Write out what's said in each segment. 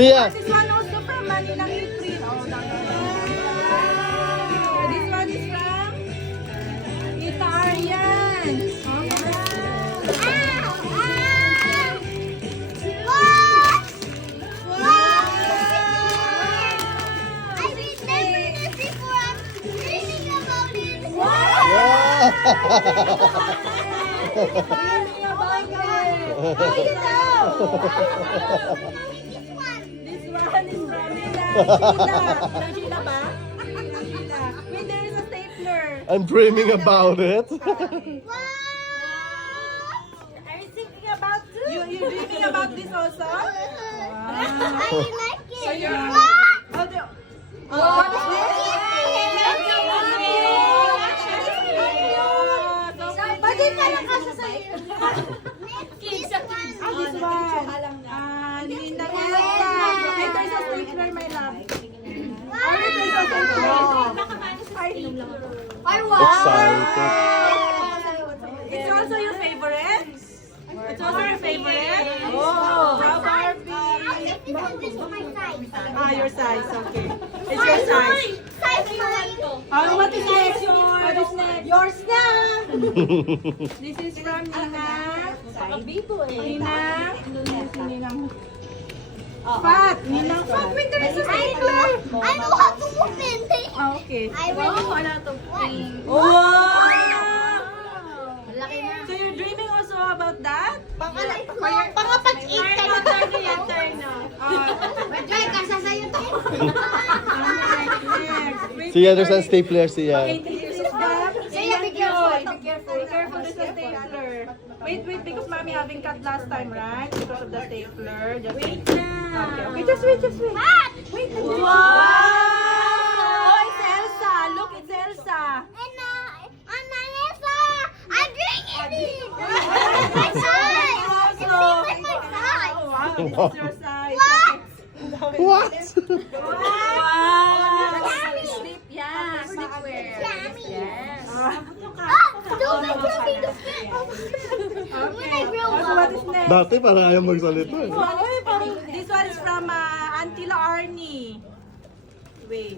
See ya. This one also from Manila April. This one is from Ita Aryan. This one is from Sheila ba? Sheila. Wait, there is a stapler. I'm dreaming about it. Are you thinking about too? You dreaming about this also? So you're... What is this? Bakit parang kasya sa'yo? This one. Linda Elsa. Okay, there's a stapler, my love. There's a stapler. Excited. It's also your favorite? It's also your favorite? Oh, Barbie. Your size, okay. It's your size. What is next? What is next? Yours na! This is from Nina. Ninang. Fat. Ninang Fat. Wait, there is a stapler. I know how to open it. Okay. I really Wow! So you're dreaming also about that? Pangapag-eat ka na. Try ka sa sayo to. See ya, there's a stapler. See ya. Be careful. Be careful. Be careful, there's a stapler. Wait, because mommy having cut last time, right? Because of the stapler. Just wait. Okay, just wait. Wait. Wow! Oh, it's Elsa. Look, it's Elsa. Elsa, I'm drinking it. My size. It's like my size. Wow, this is your size. What? Wow! Sleep, Yeah, sleepwear. Yes. Okay. So what is next? Dati parang ayaw magsalita. Eh. This one is from Auntie La Arnie. Wait.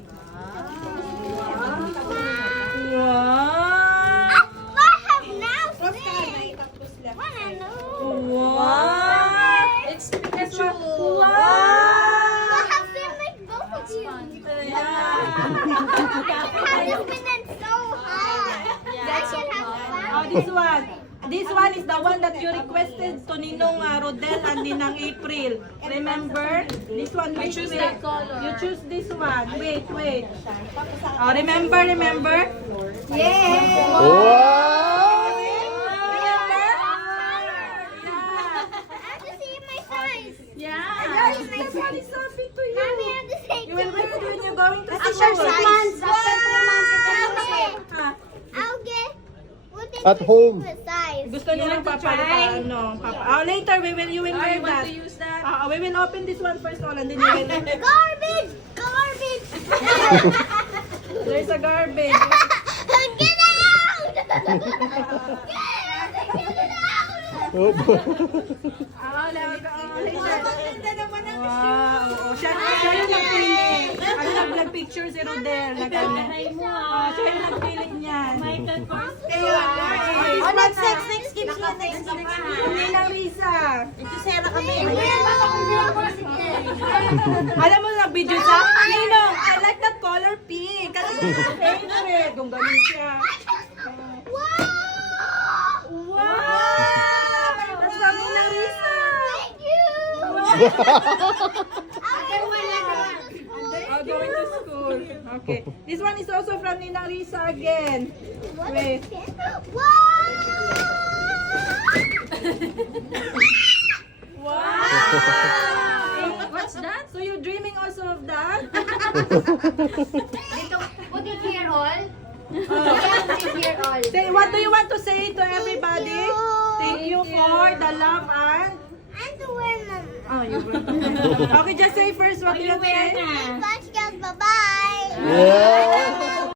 Wow. Wow. It's true. This one is the one that you requested to Ninong Rodel and Ninang April. Remember? This one. I choose that color. You choose this one. Wait. Oh, remember? Yeah. Wow! Yeah. This one is so big to you. You will wear it when you're going to After school. 3 months, I'll get At home. size. Gusto niya lang papalitan, later you will wear that. To use that. We will open this one first, and then you will. Garbage! There's a garbage. Get out! Get it out! Wow. Siya yung nagpili. Nag-picture si Rodel. Siya yung nagpili niyan. Next, keep next. Ninang Risa. Ito Sarah kami. Alam mo na video sa Ninong, I like that color pink. Kasi yung favorite. Kung ganun siya. Wow! That's from Ninang Risa. Thank you! Going to school. Okay. This one is also from Ninang Risa again. Wait. Wow! What's that? So you're dreaming also of that? Put it here all. Say, what do you want to say to everybody? Thank you for the love and Okay, just say first what you say. Bye, girls. Bye-bye. Yeah!